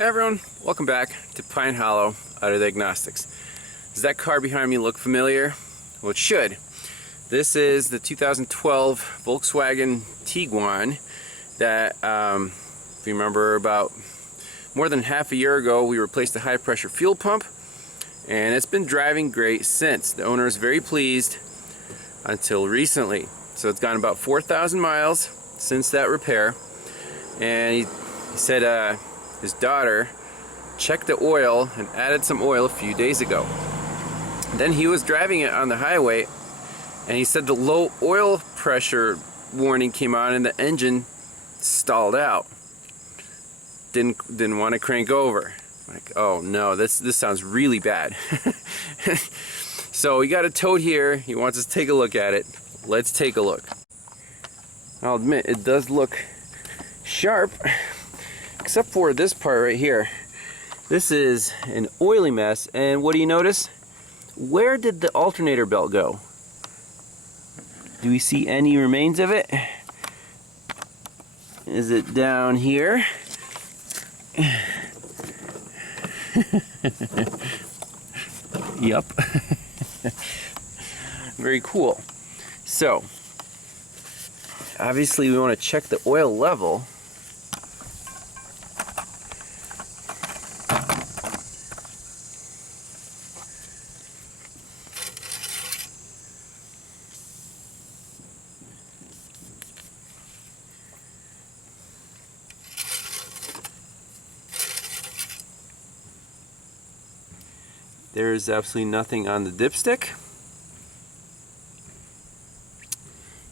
Hey everyone, welcome back to Pine Hollow Auto Diagnostics. Does that car behind me look familiar? Well, it should. This is the 2012 Volkswagen Tiguan that, if you remember, about more than half a year ago we replaced the high pressure fuel pump, and it's been driving great since. The owner is very pleased until recently. So it's gone about 4,000 miles since that repair, and he said his daughter checked the oil and added some oil a few days ago. Then he was driving it on the highway and he said the low oil pressure warning came on and the engine stalled out. Didn't want to crank over. Like, oh no, this sounds really bad. So we got it towed here. He wants us to take a look at it. Let's take a look. I'll admit it does look sharp, except for this part right here. This is an oily mess, and what do you notice? Where did the alternator belt go? Do we see any remains of it? Is it down here? Yup. Very cool. So, obviously we want to check the oil level. There's absolutely nothing on the dipstick.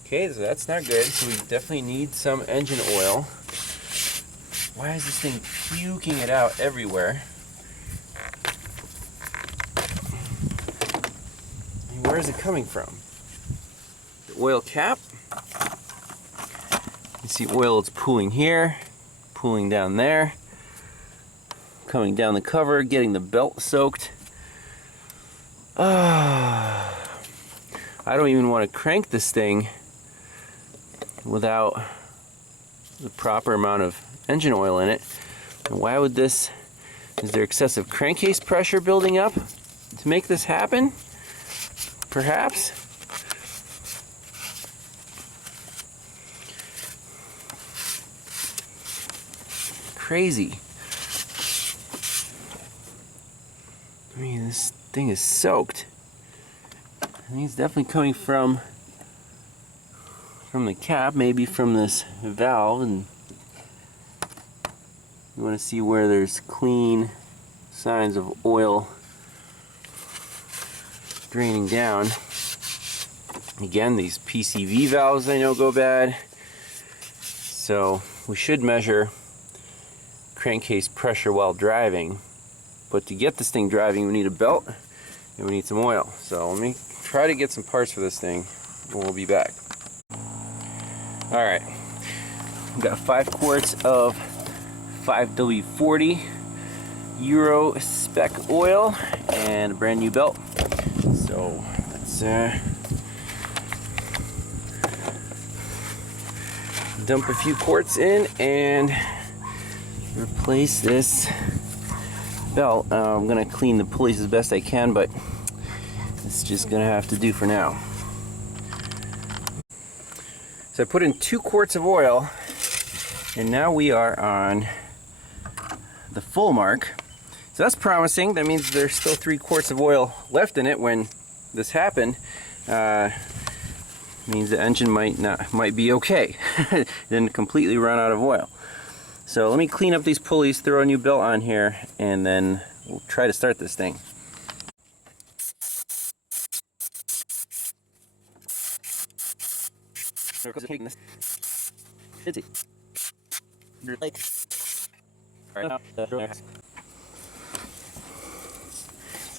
Okay, so that's not good. So we definitely need some engine oil. Why is this thing puking it out everywhere? And where is it coming from? The oil cap. You see oil, it's pooling here, pooling down there, coming down the cover, getting the belt soaked. I don't even want to crank this thing without the proper amount of engine oil in it. And why would this, is there excessive crankcase pressure building up to make this happen? Perhaps? Crazy. I mean, this thing is soaked. I think it's definitely coming from the cap, maybe from this valve, and you want to see where there's clean signs of oil draining down. Again, these PCV valves I know go bad, so we should measure crankcase pressure while driving. But to get this thing driving, we need a belt and we need some oil. So let me try to get some parts for this thing and we'll be back. Alright, we've got 5 quarts of 5W40 Euro spec oil and a brand new belt. So let's dump a few quarts in and replace this belt. I'm going to clean the pulleys as best I can, but it's just going to have to do for now. So I put in 2 quarts of oil, and now we are on the full mark. So that's promising. That means there's still 3 quarts of oil left in it when this happened. Means the engine might be okay. It didn't completely run out of oil. So let me clean up these pulleys, throw a new belt on here, and then we'll try to start this thing.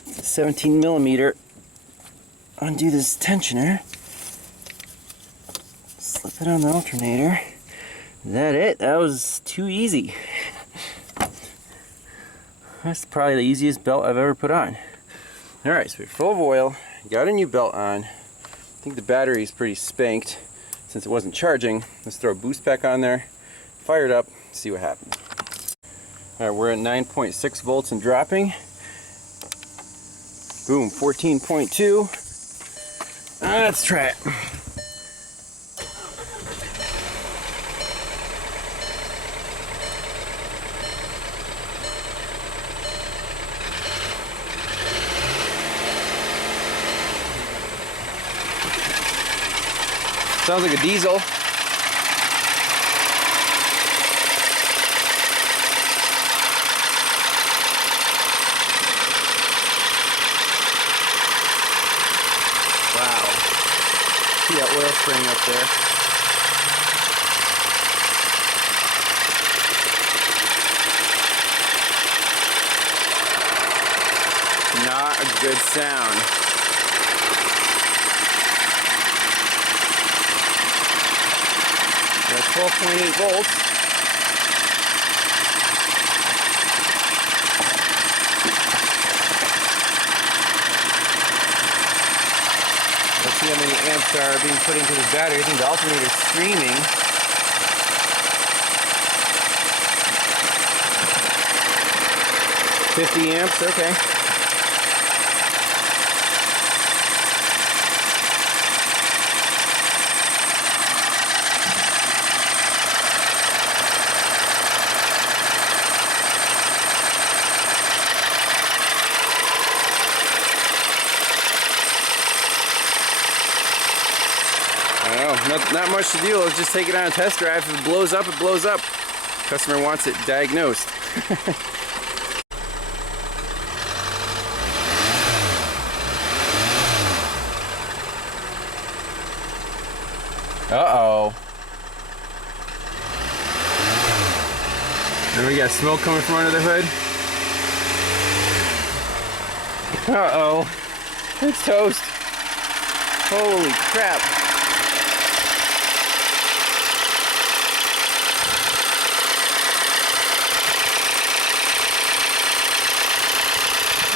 It's a 17 millimeter. Undo this tensioner. Slip it on the alternator. Is that it? That was too easy. That's probably the easiest belt I've ever put on. Alright, so we're full of oil, got a new belt on. I think the battery is pretty spanked since it wasn't charging. Let's throw a boost pack on there, fire it up, see what happens. Alright, we're at 9.6 volts and dropping. Boom, 14.2. Let's try it. Sounds like a diesel. Wow. See that oil spraying up there. Not a good sound. That's 12.8 volts. Let's see how many amps are being put into this battery. I think the alternator is screaming. 50 amps, okay. Not much to do. Let's just take it on a test drive. If it blows up, it blows up. Customer wants it diagnosed. Uh-oh. And we got smoke coming from under the hood. Uh-oh. It's toast. Holy crap.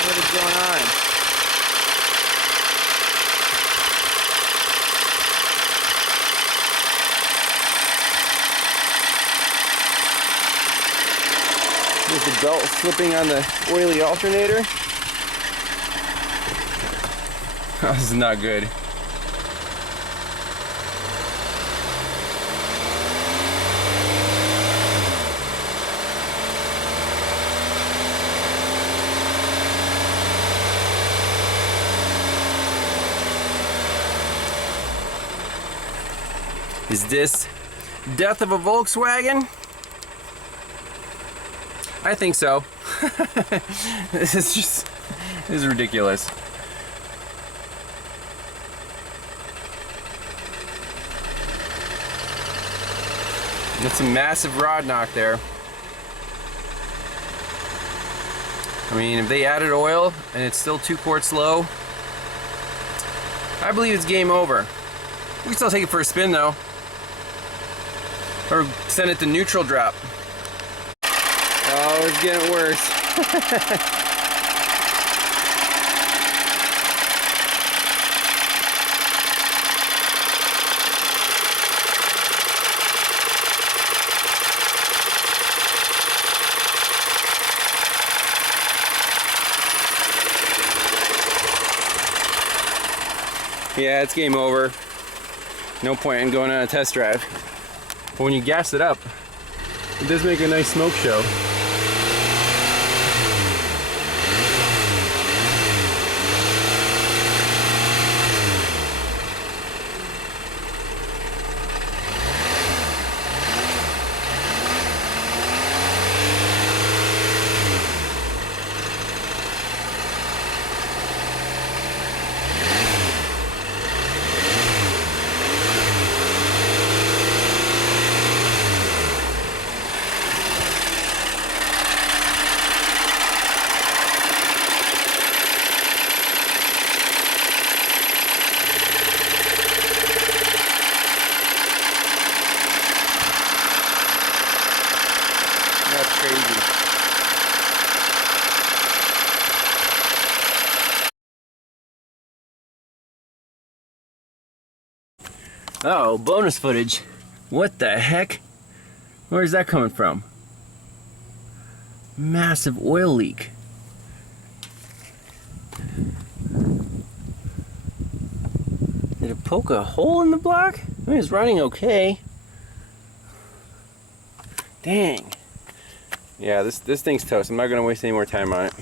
What is going on? There's the belt slipping on the oily alternator. Oh, this is not good. Is this death of a Volkswagen? I think so. This is ridiculous. That's a massive rod knock there. I mean, if they added oil and it's still 2 quarts low, I believe it's game over. We can still take it for a spin though. Or send it to neutral drop. Oh, it's getting worse. Yeah, it's game over. No point in going on a test drive. But when you gas it up, it does make a nice smoke show. That's crazy. Oh, bonus footage. What the heck? Where's that coming from? massive oil leak. Did it poke a hole in the block? I mean, it's running okay. Dang. Yeah, this thing's toast. I'm not gonna waste any more time on it.